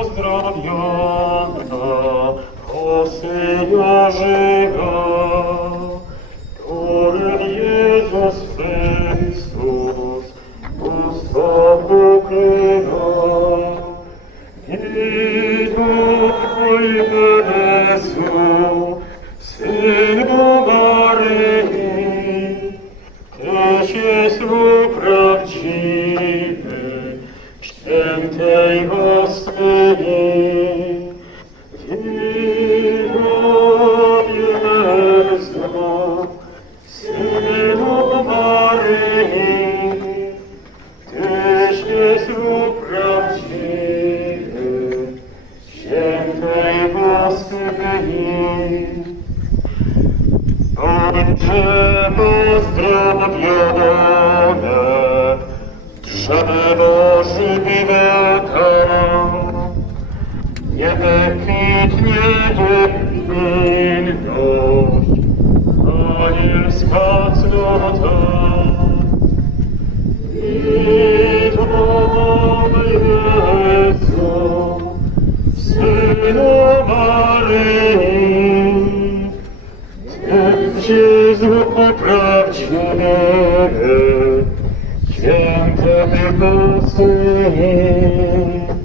Uzdrowiona, o Synu żywa, którym Jezus Chrystus bóstwo ukrywa. Witaj, Jezu, Synu Maryi, Tyś jest prawdziwy, świętej Hostyi. Witaj, Jezu, Synu Maryi, Tyś jest prawdziwy, świętej Hostyi. Drzewo zdrowione, drzewo żywiołka, nie kwitnie niewinność, anielska cnota. Witam, Jezu, Synu Maryi, Jezu prawdziwy, święte Hostyi.